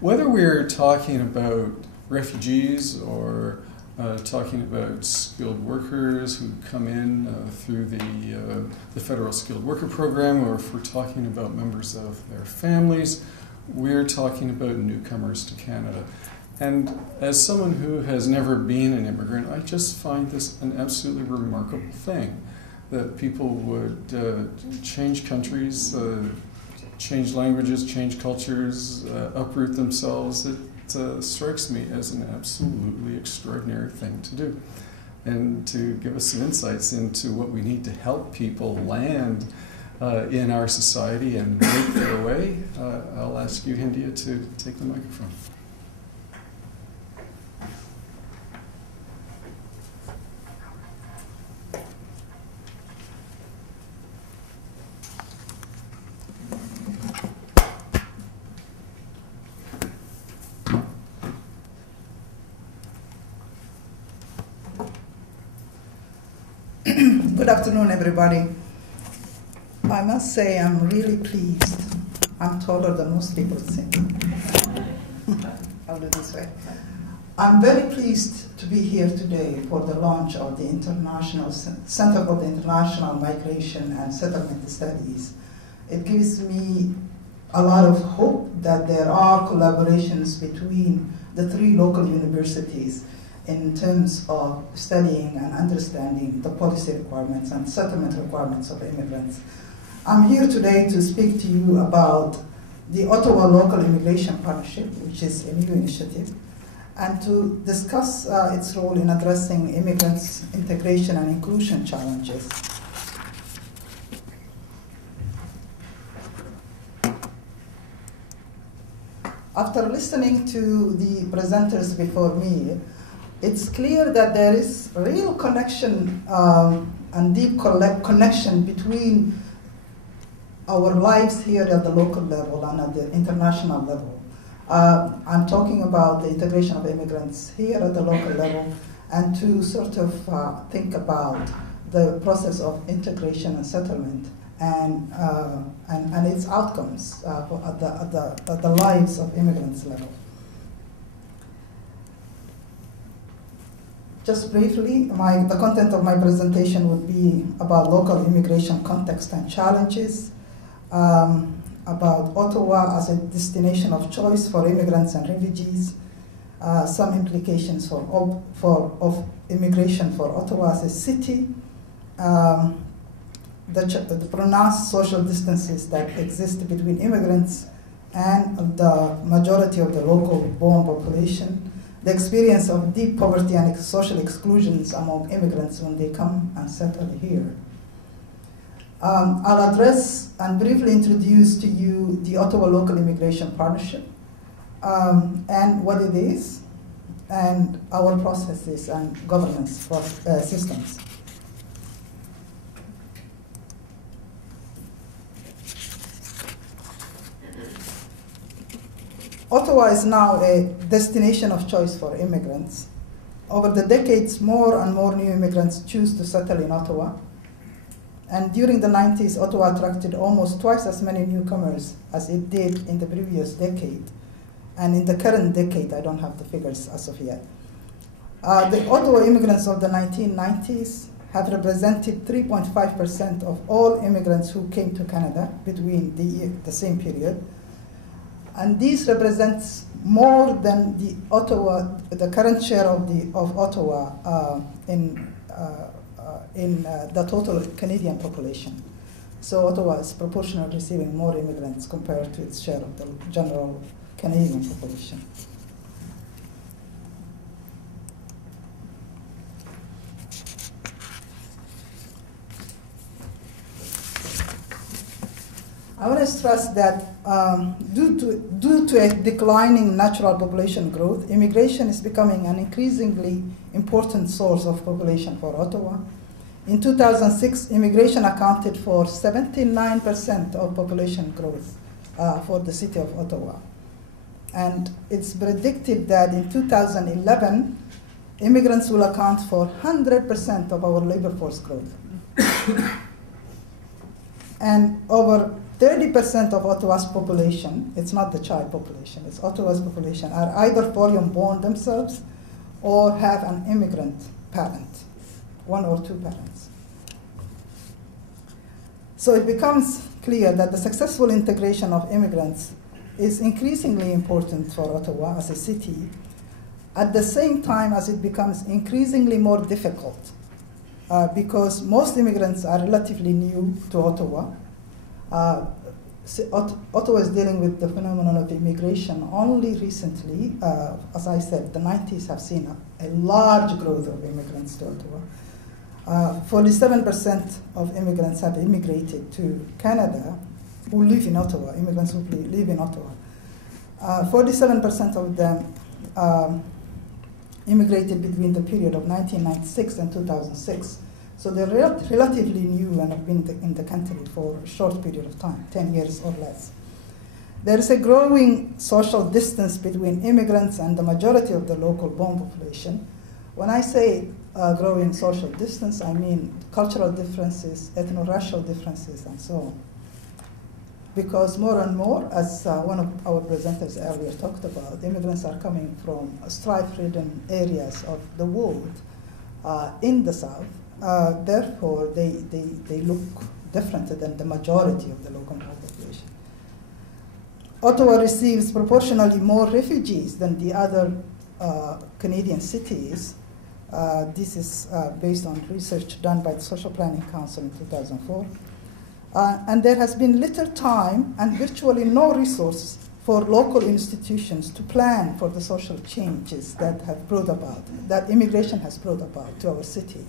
Whether we're talking about refugees or talking about skilled workers who come in through the federal skilled worker program, or if we're talking about members of their families, we're talking about newcomers to Canada. And as someone who has never been an immigrant, I just find this an absolutely remarkable thing, that people would change countries, change languages, change cultures, uproot themselves. It strikes me as an absolutely extraordinary thing to do. And to give us some insights into what we need to help people land in our society and make their way, I'll ask you, Hindia, to take the microphone. Good afternoon, everybody. I must say I'm really pleased. I'm taller than most people think. I'll do it this way. I'm very pleased to be here today for the launch of the International Center for the International Migration and Settlement Studies. It gives me a lot of hope that there are collaborations between the three local universities in terms of studying and understanding the policy requirements and settlement requirements of immigrants. I'm here today to speak to you about the Ottawa Local Immigration Partnership, which is a new initiative, and to discuss its role in addressing immigrants' integration and inclusion challenges. After listening to the presenters before me, it's clear that there is real connection and deep connection between our lives here at the local level and at the international level. I'm talking about the integration of immigrants here at the local level, and to sort of think about the process of integration and settlement and its outcomes at the lives of immigrants level. Just briefly, the content of my presentation would be about local immigration context and challenges, about Ottawa as a destination of choice for immigrants and refugees, some implications of immigration for Ottawa as a city, the pronounced social distances that exist between immigrants and the majority of the local born population, the experience of deep poverty and social exclusions among immigrants when they come and settle here. I'll address and briefly introduce to you the Ottawa Local Immigration Partnership and what it is, and our processes and governance systems. Ottawa is now a destination of choice for immigrants. Over the decades, more and more new immigrants choose to settle in Ottawa. And during the 90s, Ottawa attracted almost twice as many newcomers as it did in the previous decade. And in the current decade, I don't have the figures as of yet. The Ottawa immigrants of the 1990s have represented 3.5% of all immigrants who came to Canada between the same period. And this represents more than the current share of Ottawa in the total Canadian population. So Ottawa is proportionally receiving more immigrants compared to its share of the general Canadian population. I want to stress that due to a declining natural population growth, immigration is becoming an increasingly important source of population for Ottawa. In 2006, immigration accounted for 79% of population growth for the city of Ottawa. And it's predicted that in 2011, immigrants will account for 100% of our labor force growth. And over 30% of Ottawa's population, it's not the child population, it's Ottawa's population, are either foreign-born themselves or have an immigrant parent, one or two parents. So it becomes clear that the successful integration of immigrants is increasingly important for Ottawa as a city, at the same time as it becomes increasingly more difficult because most immigrants are relatively new to Ottawa. Ottawa is dealing with the phenomenon of immigration only recently. As I said, the 90s have seen a large growth of immigrants to Ottawa. 47% of immigrants have immigrated to Canada who live in Ottawa, immigrants who live in Ottawa. 47% of them immigrated between the period of 1996 and 2006. So they're relatively new and have been in the country for a short period of time, 10 years or less. There is a growing social distance between immigrants and the majority of the local born population. When I say growing social distance, I mean cultural differences, ethno-racial differences, and so on. Because more and more, as one of our presenters earlier talked about, immigrants are coming from strife-ridden areas of the world in the South. Therefore, they look different than the majority of the local population. Ottawa receives proportionally more refugees than the other Canadian cities. This is based on research done by the Social Planning Council in 2004. And there has been little time and virtually no resources for local institutions to plan for the social changes that have brought about, that immigration has brought about to our city.